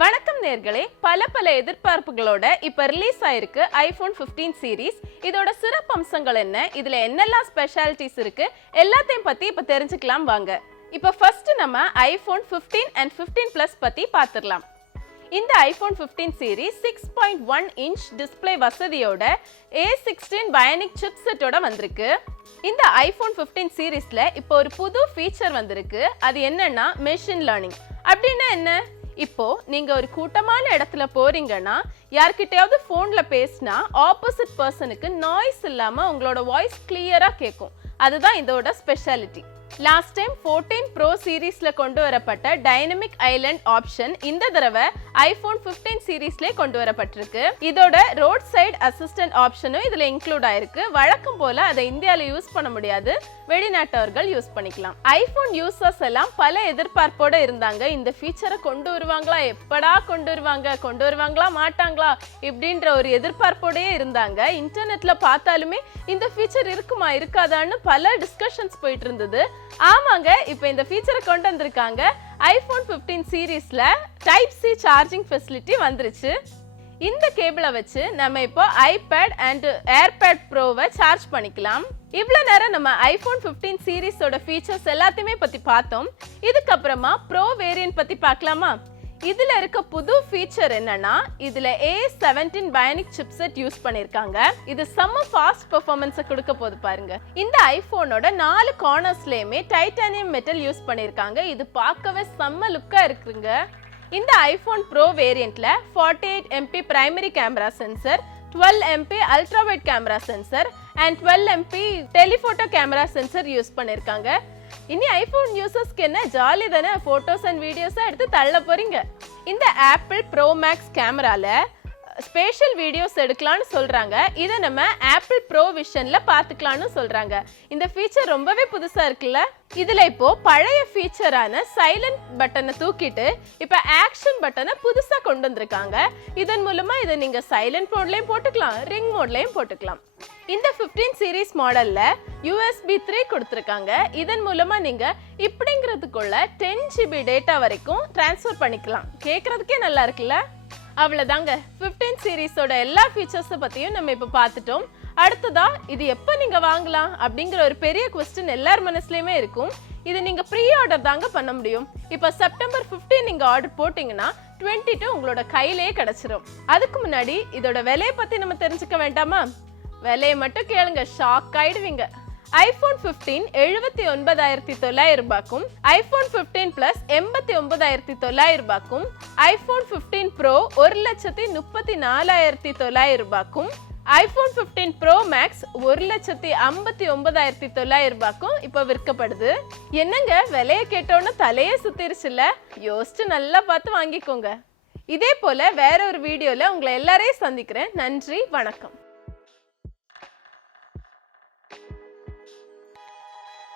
வணக்கம் நேர்களே, பல எதிர்பார்ப்புகளோட இப்ப ரிலீஸ் ஆயிருக்கு ஐபோன் 15 சீரிஸ். இதோட சிறப்பு அம்சங்கள் என்ன, இதுல என்னெல்லாம் ஸ்பெஷாலிட்டிஸ் இருக்கு, எல்லாத்தையும் பத்தி இப்ப தெரிஞ்சுக்கலாம் வாங்க. இப்ப ஃபர்ஸ்ட் நம்ம ஐபோன் 15 and 15 Plus பத்தி பார்த்துடலாம். இந்த ஐபோன் 15 சீரிஸ் 6.1 இன்ச் டிஸ்பிளே வசதியோட A16 பயோனிக் சிப்செட்டோட வந்திருக்கு. இந்த ஐபோன் 15 சீரிஸ்ல இப்போ ஒரு புது ஃபீச்சர் வந்திருக்கு. அது என்னன்னா மெஷின் லேர்னிங். அப்படின்னா என்ன? இப்போ நீங்க ஒரு கூட்டமான இடத்துல போறீங்கன்னா யார்கிட்டயாவது போன்ல பேசினா ஆப்போசிட் பர்சனுக்கு நாய்ஸ் இல்லாம உங்களோட வாய்ஸ் கிளியரா கேட்கும். அதுதான் இதோட ஸ்பெஷாலிட்டி. லாஸ்ட் டைம் 14 Pro சீரீஸ்ல கொண்டு வரப்பட்ட டைனமிக் ஐலண்ட் ஆப்ஷன் இந்த தடவை ஐபோன் 15 சீரீஸ்ல கொண்டு வரப்பட்டிருக்கு. இதோட ரோட் சைடு அசிஸ்டன்ட் ஆப்ஷனும் இதுல இன்க்ளூட் ஆயிருக்கு. வழக்கம் போல அதை இந்தியால யூஸ் பண்ண முடியாது, வெளிநாட்டவர்கள் யூஸ் பண்ணிக்கலாம். ஐபோன் யூசர்ஸ் எல்லாம் பல எதிர்பார்ப்போட இருந்தாங்க. இந்த ஃபீச்சரை கொண்டு வருவாங்களா, எப்படா கொண்டு வருவாங்களா மாட்டாங்களா இப்படின்ற ஒரு எதிர்பார்ப்போடயே இருந்தாங்க. இன்டர்நெட்ல பார்த்தாலுமே இந்த ஃபீச்சர் இருக்குமா இருக்காதான்னு பல டிஸ்கஷன்ஸ் போயிட்டு இருந்தது. ஆமாங்க, இப்போ இந்த ஃபீச்சரை கொண்டு வந்திருக்காங்க. ஐபோன் 15 சீரீஸ்ல டைப் சி சார்ஜிங் ஃபெசிலிட்டி வந்துருச்சு. இந்த கேபிளை வச்சு நம்ம இப்போ ஐபேட் அண்ட் ஏர்பேட் ப்ரோவை சார்ஜ் பண்ணிக்கலாம். இவ்வளவு நேரம் நம்ம ஐபோன் 15 சீரீஸோட ஃபீச்சர்ஸ் எல்லாத்தையுமே பத்தி பார்த்தோம். இதுக்கப்புறமா ப்ரோ வேரியன்ட் பத்தி பார்க்கலாமா? இதுல இருக்க புது ஃபீச்சர் என்னன்னா, இதுல A17 பயோனிக் சிப்செட் யூஸ் பண்ணிருக்காங்க. இது செம்ம ஃபாஸ்ட் பெர்ஃபார்மன்ஸை கொடுக்க போது பாருங்க. இந்த ஐபோனோட 4 கார்னர்ஸ்லயுமே டைட்டானியம் மெட்டல் யூஸ் பண்ணிருக்காங்க. இது பார்க்கவே செம்ம லுக்கா இருக்குங்க. இந்த ஐபோன் ப்ரோ வேரியன்ட்ல 48 MP primary camera sensor, 12 MP ultra wide camera sensor and 12 MP telephoto camera sensor use பண்ணிருக்காங்க. இனி ஐபோன் யூசர்ஸ்க்கு என்ன ஜாலி தானே, போட்டோஸ் அண்ட் வீடியோஸை எடுத்து தள்ள போறீங்க. இந்த ஆப்பிள் ப்ரோ மேக்ஸ் கேமரால ஸ்பெஷல் வீடியோஸ் எடுக்கலாம்னு சொல்றாங்க. இதை நம்ம ஆப்பிள் ப்ரோ விஷன்ல பார்த்துக்கலாம்னு சொல்றாங்க. இந்த ஃபீச்சர் ரொம்பவே புதுசா இருக்குல்ல. இதுல இப்போ பழைய ஃபீச்சரான சைலண்ட் பட்டனை தூக்கிட்டு இப்ப ஆக்ஷன் பட்டனை புதுசா கொண்டு வந்திருக்காங்க. இதன் மூலமா இதை நீங்க சைலண்ட் மோட்லயும் போட்டுக்கலாம், ரிங் மோட்லயும் போட்டுக்கலாம். இந்த 15 சீரீஸ் மாடல்ல USB 3 கொடுத்திருக்காங்க. இதன் மூலமா நீங்க இப்படிங்கிறதுக்குள்ள 10 GB டேட்டா வரைக்கும் டிரான்ஸ்ஃபர் பண்ணிக்கலாம். கேட்கறதுக்கே நல்லா இருக்குல்ல. அவ்வளவுதாங்க, 15 சீரீஸோட எல்லா ஃபீச்சர்ஸை பத்தியும் நம்ம இப்ப பார்த்துட்டோம். அடுத்ததா இது எப்ப நீங்க வாங்கலாம் அப்படிங்கிற ஒரு பெரிய क्वेश्चन எல்லார் மனசுலயுமே இருக்கும். இது நீங்க ப்ரீ ஆர்டர் தாங்க பண்ண முடியும். இப்ப செப்டம்பர் 15 நீங்க ஆர்டர் போட்டீங்கன்னா 22 உங்களோட கையிலேயே கிடைச்சிரும். அதுக்கு முன்னாடி இதோட விலையை பத்தி நம்ம தெரிஞ்சுக்க வேண்டாமா? விலையை மட்டும் கேளுங்க, ஷாக் ஆயிடுவீங்க. ஐபோன் 15 79,900 ரூபாய்க்கும், ஐபோன் 15 Plus 89,900 ரூபாய்க்கும், ஐபோன் 15 Pro 1,34,900 ரூபாய்க்கும், ஐபோன் 15 Pro Max 1,59,900 ரூபாய்க்கும் இப்போ விற்கப்படுது. என்னங்க, விலையை கேட்டோன்னு தலையே சுத்திருச்சுல்ல? யோசிச்சு நல்லா பார்த்து வாங்கிக்கோங்க. இதே போல வேற ஒரு வீடியோல உங்களை எல்லாரையும் சந்திக்கிறேன். நன்றி, வணக்கம்.